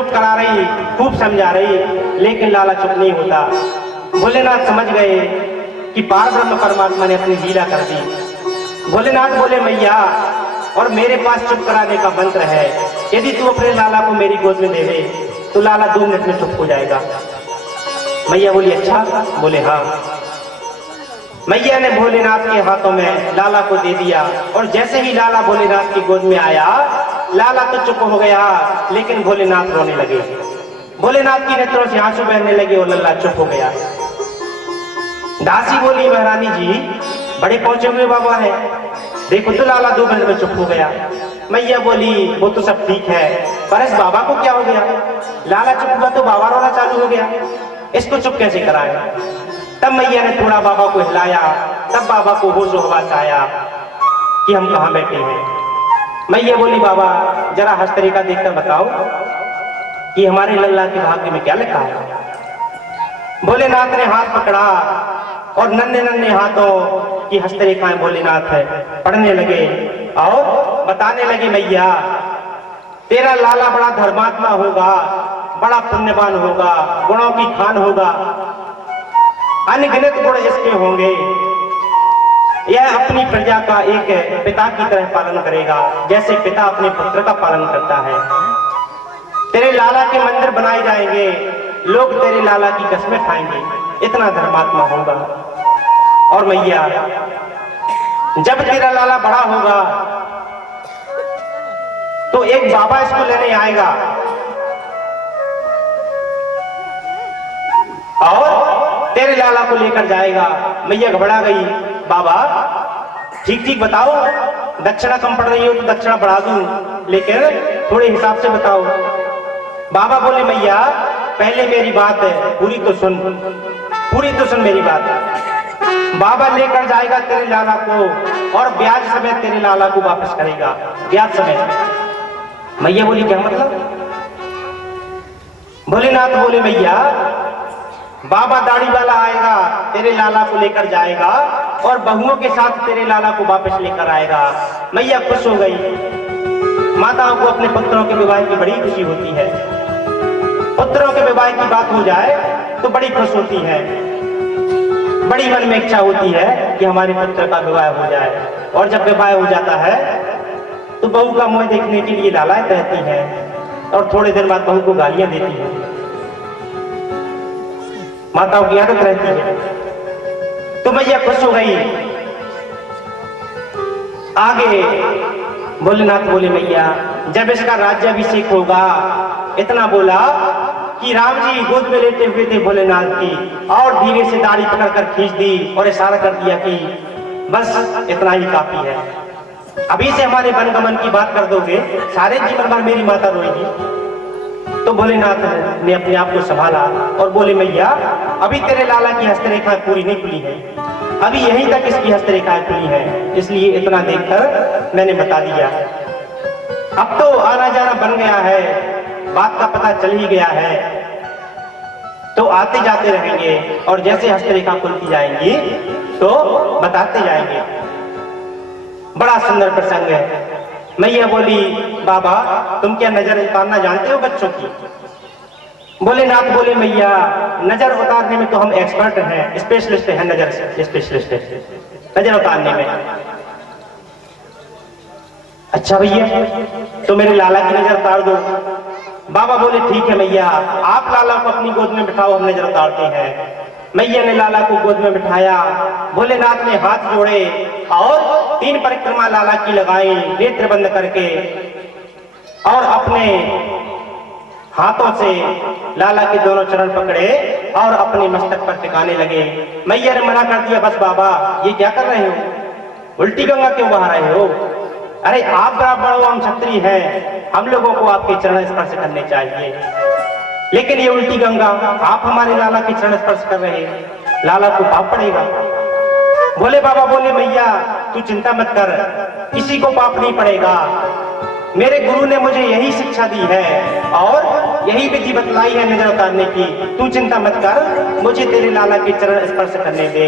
चुप करा रही, खूब समझा रही, लेकिन लाला चुप नहीं होता। भोलेनाथ समझ गए कि पार ब्रह्म परमात्मा ने अपनी लीला कर दी। भोलेनाथ बोले मैया, और मेरे पास चुप कराने का मंत्र है, यदि तू अपने लाला को मेरी गोद में दे दे तो लाला 2 मिनट में चुप हो जाएगा। मैया बोली अच्छा? बोले हाँ। मैया ने भोलेनाथ के हाथों में लाला को दे दिया, और जैसे ही लाला भोलेनाथ की गोद में आया, लाला तो चुप हो गया, लेकिन भोलेनाथ रोने लगे। भोलेनाथ की नेत्रों से आंसू बहने लगे और लल्ला चुप हो गया। दासी बोली महारानी जी, बड़े पहुंचे हुए बाबा है, देखो तो लाला 2 मिनट में चुप हो गया। मैया बोली वो तो सब ठीक है, पर इस बाबा को क्या हो गया? लाला चुप हुआ तो बाबा रोना चालू हो गया, इसको चुप कैसे कराए? तब मैया ने थोड़ा बाबा को हिलाया, तब बाबा को होश हवास आया कि हम कहाँ बैठे हैं। मैया बोली बाबा जरा हस्तरेखा देखकर बताओ कि हमारे लल्ला के भाग्य में क्या लिखा है। भोलेनाथ ने हाथ पकड़ा और नन्हे नन्हे हाथों की हस्तरेखाएं भोलेनाथ है पढ़ने लगे और बताने लगे मैया तेरा लाला बड़ा धर्मात्मा होगा, बड़ा पुण्यवान होगा, गुणों की खान होगा, अनगिनत गुण इसके होंगे। यह अपनी प्रजा का एक पिता की तरह पालन करेगा, जैसे पिता अपने पुत्र का पालन करता है। तेरे लाला के मंदिर बनाए जाएंगे, लोग तेरे लाला की कसमें खाएंगे, इतना धर्मात्मा होगा। और मैया जब तेरा लाला बड़ा होगा तो एक बाबा इसको लेने आएगा और तेरे लाला को लेकर जाएगा। मैया घबरा गई, बाबा ठीक ठीक बताओ, दक्षिणा कम पड़ रही हो तो दक्षिणा बढ़ा दूं, लेकिन थोड़े हिसाब से बताओ। बाबा बोले मैया पहले मेरी बात पूरी तो सुन मेरी बात। बाबा लेकर जाएगा तेरे लाला को और ब्याज समेत तेरे लाला को वापस करेगा, ब्याज समेत। मैया बोली क्या मतलब? भोलेनाथ बोले मैया बाबा दाढ़ी वाला आएगा, तेरे लाला को लेकर जाएगा और बहुओं के साथ तेरे लाला को वापस लेकर आएगा। मैया खुश हो गई। माताओं को अपने पुत्रों के विवाह की बड़ी खुशी होती है, पुत्रों के विवाह की बात हो जाए तो बड़ी खुश होती है, बड़ी मन में इच्छा होती है कि हमारे पुत्र का विवाह हो जाए। और जब विवाह हो जाता है तो बहू का मुंह देखने के लिए लालायत रहती है और थोड़े देर बाद बहू को गालियां देती है। माताओं की आदत रहती है। तो मैया खुश हो गई। आगे भोलेनाथ बोले मैया जब इसका राज्याभिषेक होगा, इतना बोला कि राम जी गोद में लेटे हुए थे भोलेनाथ की, और धीरे से दाढ़ी पकड़कर खींच दी और इशारा कर दिया कि बस इतना ही काफी है, अभी से हमारे वनगमन की बात कर दोगे, सारे जीवन भर मेरी माता रोएगी। तो भोलेनाथ ने अपने आप को संभाला और बोले मैया अभी तेरे लाला की हस्तरेखाएं पूरी नहीं खुली है, अभी यहीं तक इसकी हस्तरेखाएं खुली है, इसलिए इतना देखकर मैंने बता दिया। अब तो आना जाना बन गया है, बात का पता चल ही गया है, तो आते जाते रहेंगे और जैसे हस्तरेखा खुलती जाएंगी तो बताते जाएंगे। बड़ा सुंदर प्रसंग है। मैया बोली बाबा तुम क्या नजर उतारना जानते हो बच्चों की? भोलेनाथ बोले मैया नजर उतारने में तो हम एक्सपर्ट हैं, स्पेशलिस्ट हैं, नजर स्पेशलिस्ट है नजर उतारने में। अच्छा भैया तो मेरे लाला की नजर उतार दो। बाबा बोले ठीक है मैया, आप लाला को अपनी गोद में बिठाओ, हम नजर उतारते हैं। मैया ने लाला को गोद में बिठाया, भोलेनाथ ने हाथ जोड़े और 3 परिक्रमा लाला की लगाई नेत्र बंद करके, और अपने हाथों से लाला के दोनों चरण पकड़े और अपने मस्तक पर टिकाने लगे। मैया ने मना कर दिया, बस बाबा ये क्या कर रहे हो, उल्टी गंगा क्यों बहा रहे हो? अरे आप बराबर हो, हम क्षत्रिय हैं, हम लोगों को आपके चरण स्पर्श करने चाहिए, लेकिन ये उल्टी गंगा आप हमारे लाला के चरण स्पर्श कर रहे हैं, लाला को पाप पड़ेगा। बोले बाबा बोले मैया तू चिंता मत कर, किसी को पाप नहीं पड़ेगा, मेरे गुरु ने मुझे यही शिक्षा दी है और यही विधि बतलाई है नजर उतारने की, तू चिंता मत कर, मुझे तेरे लाला के चरण स्पर्श करने दे,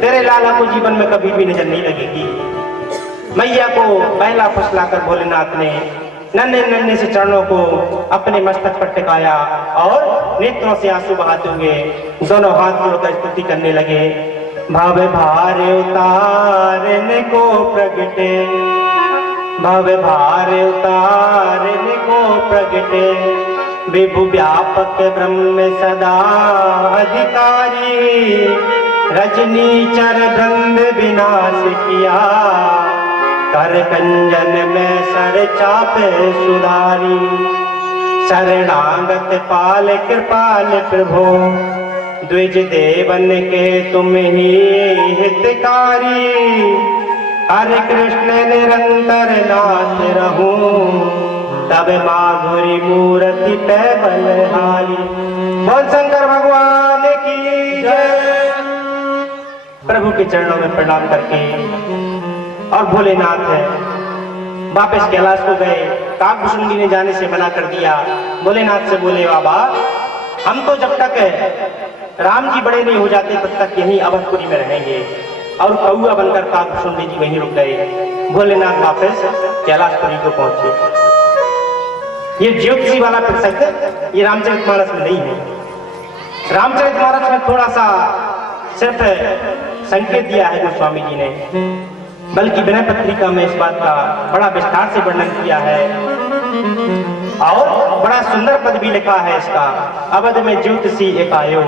तेरे लाला को जीवन में कभी भी नजर नहीं लगेगी। मैया को पहला फुसलाकर भोलेनाथ ने नन्हे नन्हे से चरणों को अपने मस्तक पर टिकाया और नेत्रों से आंसू बहाते हुए दोनों हाथ जोड़कर स्तुति करने लगे। भव भार उतारने को प्रगटे, भव भार उतारने को प्रगटे, विभु व्यापक ब्रह्म सदा अधिकारी, रजनी चर ब्रह्म विनाश किया, कर कंजन में सर चाप सुधारी, शरणागत पाल कृपाल प्रभु, द्विज देवन के तुम ही हितकारी, हरे कृष्ण निरंतर नाथ रहूं, तब माधुरी मूर्ति पे बलहारी। बोल शंकर भगवान की जय। प्रभु के चरणों में प्रणाम करके और भोलेनाथ वापस कैलाश को गए। काकभुसुंडी ने जाने से मना कर दिया। भोलेनाथ से बोले, बाबा हम तो जब तक राम जी बड़े नहीं हो जाते तब तक यहीं अवधपुरी में रहेंगे। और कौआ बनकर काकभुसुंडी जी वहीं रुक गए। भोलेनाथ वापस कैलाशपुरी को पहुंचे। ये ज्योतिषी वाला प्रसंग ये रामचरितमानस में नहीं है। रामचरितमानस में थोड़ा सा सिर्फ संकेत दिया है गोस्वामी जी ने, बल्कि विनय पत्रिका में इस बात का बड़ा विस्तार से वर्णन किया है और बड़ा सुंदर पद भी लिखा है इसका। अवध में ज्योतिषी एक आयो,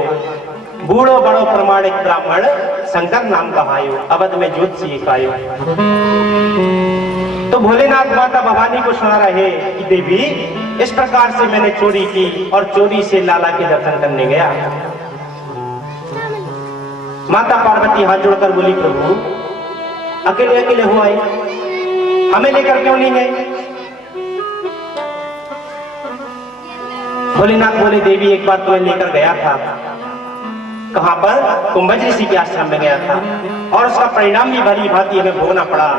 बूढ़ो बड़ो प्रमाणिक ब्राह्मण, शंकर नाम कहायो। अवध में ज्योतिषी एक आयो। तो भोलेनाथ माता भवानी को सुना रहे कि देवी इस प्रकार से मैंने चोरी की और चोरी से लाला के दर्शन करने गया। माता पार्वती हाथ जोड़कर बोली, प्रभु अकेले अकेले हो आए, हमें लेकर क्यों नहीं गए? भोलेनाथ बोले, देवी एक बार तुम्हें लेकर गया था। कहां पर? कुंभज ऋषि के आश्रम में गया था और उसका परिणाम भी भली भांति हमें भोगना पड़ा।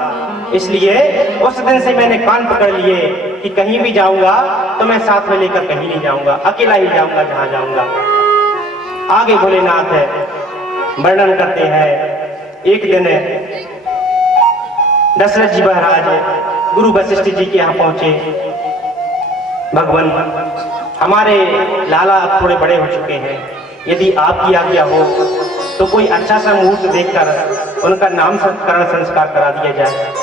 इसलिए उस दिन से मैंने कान पकड़ लिए कि कहीं भी जाऊंगा तो मैं साथ में लेकर कहीं नहीं जाऊंगा, अकेला ही जाऊंगा जहां जाऊंगा। आगे भोलेनाथ वर्णन करते हैं। एक दिन दशरथ जी महाराज गुरु वशिष्ठ जी के यहाँ पहुंचे। भगवान हमारे लाला अब थोड़े बड़े हो चुके हैं, यदि आपकी आज्ञा हो तो कोई अच्छा सा मुहूर्त देखकर उनका नामकरण संस्कार करा दिया जाए।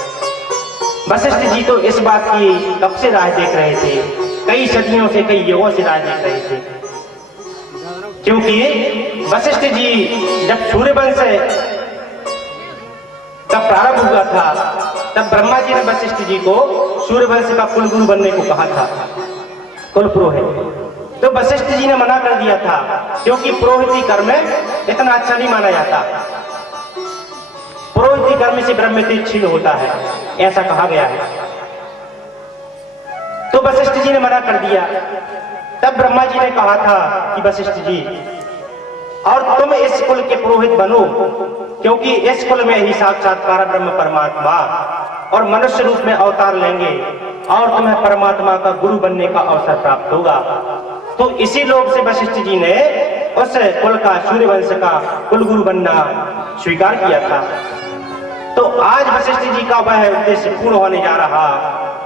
वशिष्ठ जी तो इस बात की कब से राह देख रहे थे, कई सदियों से, कई युगों से राह देख रहे थे। क्योंकि वशिष्ठ जी जब सूर्यवंश का प्रारंभ हुआ था तब ब्रह्मा जी ने वशिष्ठ जी को सूर्यवंश का कुलगुरु बनने को कहा था, कुल पुरोहित। तो वशिष्ठ जी ने मना कर दिया था क्योंकि पुरोहिती कर्म इतना अच्छा नहीं माना जाता। पुरोहिती कर्म से ब्रह्म तेज क्षीण होता है, ऐसा कहा गया है। तो वशिष्ठ जी ने मना कर दिया। तब ब्रह्मा जी ने कहा था कि वशिष्ठ जी और तुम इस कुल के पुरोहित बनो, क्योंकि इस कुल में ही साक्षात परब्रह्म परमात्मा और मनुष्य रूप में अवतार लेंगे और तुम्हें परमात्मा का गुरु बनने का अवसर प्राप्त होगा। तो इसी लोक से वशिष्ठ जी ने उस कुल का, सूर्यवंश का कुलगुरु बनना स्वीकार किया था। तो आज वशिष्ठ जी का वह उद्देश्य पूर्ण होने जा रहा।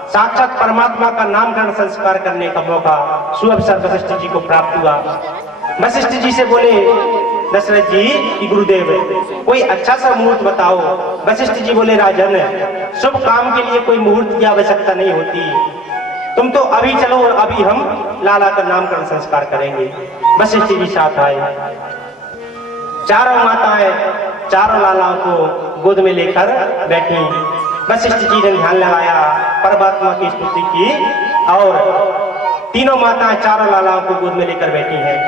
साक्षात परमात्मा का नामकरण संस्कार करने का मौका सुअवसर वशिष्ठ जी को प्राप्त हुआ। वशिष्ठ जी से बोले दशरथ जी कि गुरुदेव कोई अच्छा सा मुहूर्त बताओ। वशिष्ठ जी बोले, राजन शुभ काम के लिए कोई मुहूर्त की आवश्यकता नहीं होती, तुम तो अभी चलो और अभी हम लाला का नामकरण संस्कार करेंगे। वशिष्ठ जी साथ आए। चारों माताएं चारों लालाओं को गोद में लेकर बैठी। वशिष्ठ जी ने ध्यान लगाया, परमात्मा की स्तुति की और तीनों माताएं चारों लालाओं को गोद में लेकर बैठी हैं।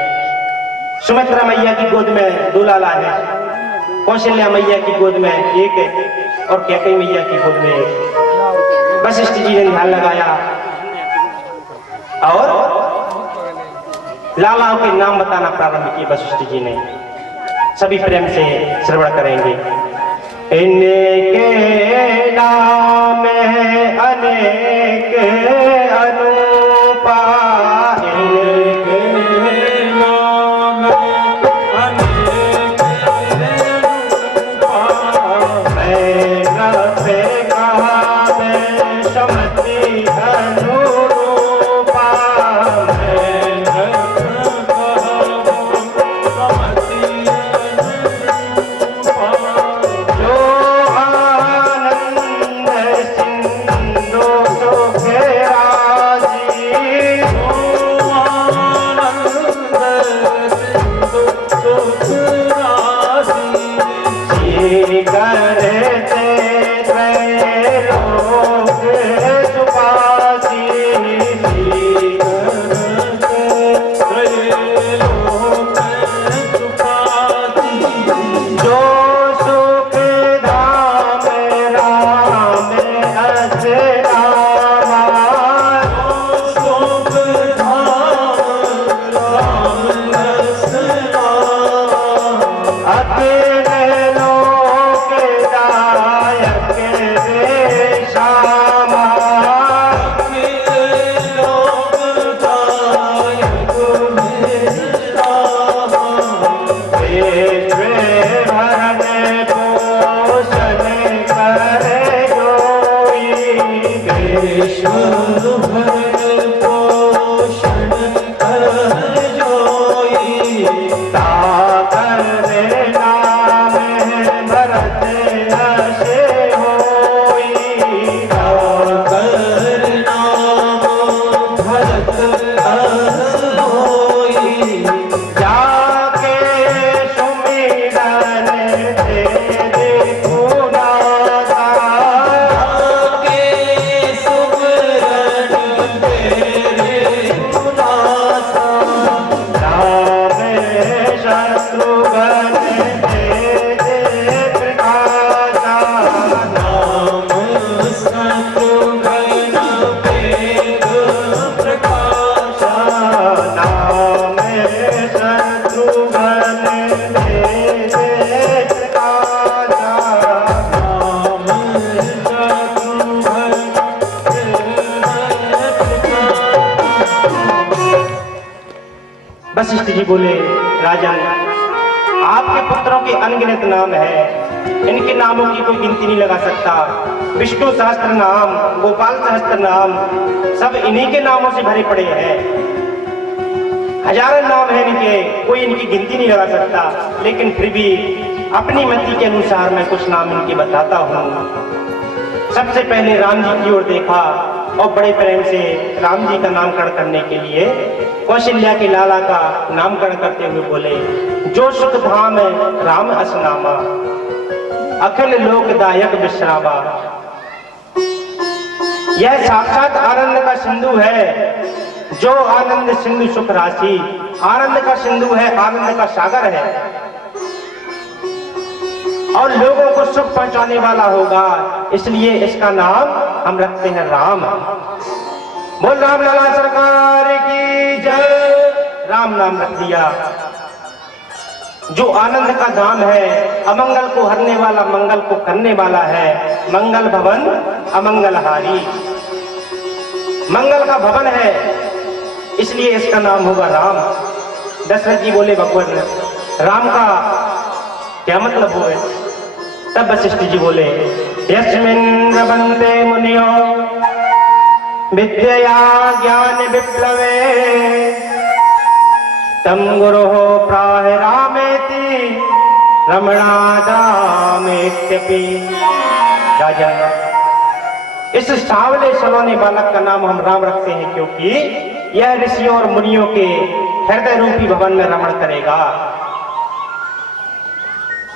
सुमित्रा मैया की गोद में 2 लाला है, कौशल्या मैया की गोद में 1 है और कैकेयी मैया की गोद में 1। वशिष्ठ जी ने ध्यान लगाया और लालाओं के नाम बताना प्रारंभ किए। वशिष्ठ जी ने सभी प्रेम से श्रवण करेंगे। इनके नाम अनेक अनुपा, इनके नाम अनेक अनुपा, मैं न पे कहा मैं समति अनु वशिष्ठ जी बोले, राजन, आपके पुत्रों के अनगिनत नाम है, इनके नामों की कोई गिनती नहीं लगा सकता। विष्णु सहस्त्र नाम, गोपाल सहस्त्र नाम, सब इन्हीं के नामों से भरे पड़े हैं। हजारों नाम है इनके, कोई इनकी गिनती नहीं लगा सकता। लेकिन फिर भी अपनी मति के अनुसार मैं कुछ नाम इनके बताता हूँ। सबसे पहले राम जी की ओर देखा और बड़े प्रेम से राम जी का नामकरण करने के लिए कौशल्या के लाला का नामकरण करते हुए बोले, जो सुख धाम राम असनामा, अखिल लोकदायक विश्रामा। यह साक्षात आनंद का सिंधु है, जो आनंद सिंधु सुख राशि। आनंद का सिंधु है, आनंद का सागर है और लोगों को सुख पहुंचाने वाला होगा, इसलिए इसका नाम हम रखते हैं राम। बोल राम लला सरकार की जय। राम नाम रख दिया। जो आनंद का धाम है, अमंगल को हरने वाला मंगल को करने वाला है। मंगल भवन अमंगलहारी, मंगल का भवन है, इसलिए इसका नाम होगा राम। दशरथ जी बोले, भगवान राम का क्या मतलब हुए? तब वशिष्ठ जी बोले, यस्मिन् रमन्ते मुनियो विद्यया ज्ञान विप्लवे, तम गुरुः प्राह रामेति रमणादामेत्यपि। राजा, इस सांवले सलोने बालक का नाम हम राम रखते हैं, क्योंकि यह ऋषियों और मुनियों के हृदय रूपी भवन में रमण करेगा।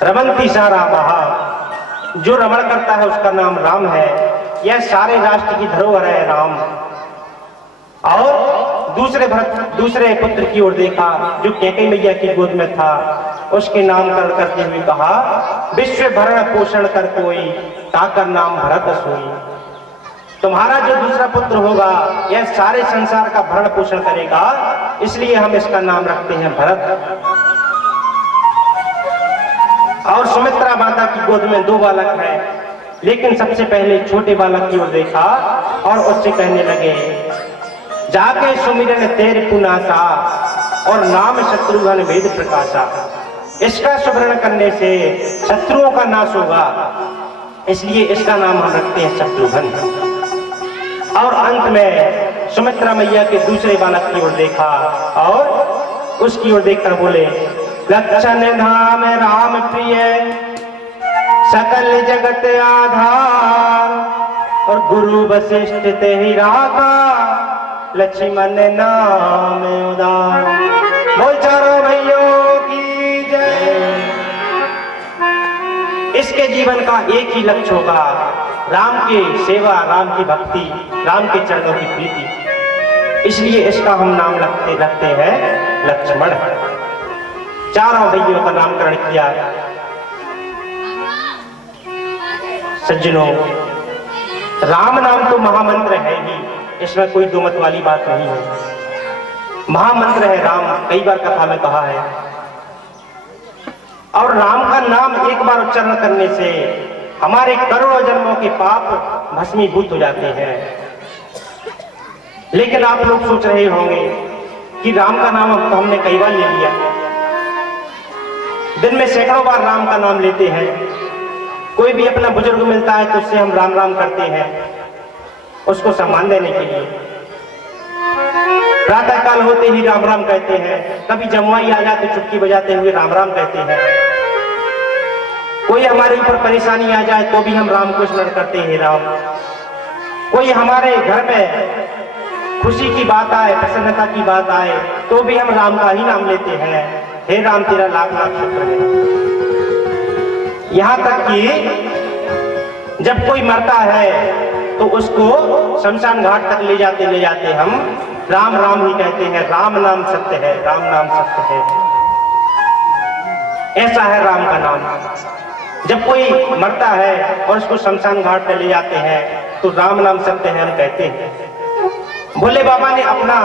रमंती सा रामः, जो रमण करता है उसका नाम राम है। यह सारे राष्ट्र की धरोहर है राम। और दूसरे पुत्र की ओर देखा, जो कैकेयी मैया की गोद में था, उसके नामकरण करते हुए कहा, विश्व भरण पोषण कर कोई, ताकर नाम भरत सोई। तुम्हारा जो दूसरा पुत्र होगा, यह सारे संसार का भरण पोषण करेगा, इसलिए हम इसका नाम रखते हैं भरत। और सुमित्रा माता की गोद में 2 बालक हैं, लेकिन सबसे पहले छोटे बालक की ओर देखा और उससे कहने लगे, जाके सुमिरन तेरे पुनासा, और नाम शत्रुघ्न वेद प्रकाशा। इसका सुमरण करने से शत्रुओं का नाश होगा, इसलिए इसका नाम हम रखते हैं शत्रुघ्न। और अंत में सुमित्रा मैया के दूसरे बालक की ओर देखा और उसकी ओर देखकर बोले, लक्षण धाम राम प्रिय, सकल जगत आधार, और गुरु वशिष्ठ ते ही राखा, लक्ष्मण नाम उदार। बोल चारों भाइयों की जय। इसके जीवन का एक ही लक्ष्य होगा, राम की सेवा, राम की भक्ति, राम के चरणों की प्रीति, इसलिए इसका हम नाम रखते हैं लक्ष्मण। चारों भाइयों का नामकरण किया। सज्जनों, राम नाम तो महामंत्र है ही, इसमें कोई दो मत वाली बात नहीं है। महामंत्र है राम, कई बार कथा में कहा है। और राम का नाम एक बार उच्चारण करने से हमारे करोड़ों जन्मों के पाप भस्मीभूत हो जाते हैं। लेकिन आप लोग सोच रहे होंगे कि राम का नाम हमने कई बार ले लिया, दिन में सैकड़ों बार राम का नाम लेते हैं। कोई भी अपना बुजुर्ग मिलता है तो उससे हम राम राम करते हैं, उसको सम्मान देने के लिए। प्रातः काल होते ही राम राम कहते हैं, कभी जमुआई आ जाए तो चुटकी बजाते हुए राम राम कहते हैं। कोई हमारे ऊपर परेशानी आ जाए तो भी हम राम को स्मरण करते हैं राम। कोई हमारे घर में खुशी की बात आए, प्रसन्नता की बात आए, तो भी हम राम का ही नाम लेते हैं। हे राम तेरा लाख लाख शुक्र है। यहां तक कि जब कोई मरता है तो उसको शमशान घाट तक ले जाते हम राम राम ही कहते हैं। राम नाम सत्य है, राम नाम सत्य है। ऐसा है राम का नाम। जब कोई मरता है और उसको शमशान घाट पे ले जाते हैं तो राम नाम सत्य है हम कहते हैं। भोले बाबा ने अपना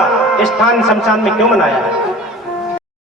स्थान शमशान में क्यों बनाया?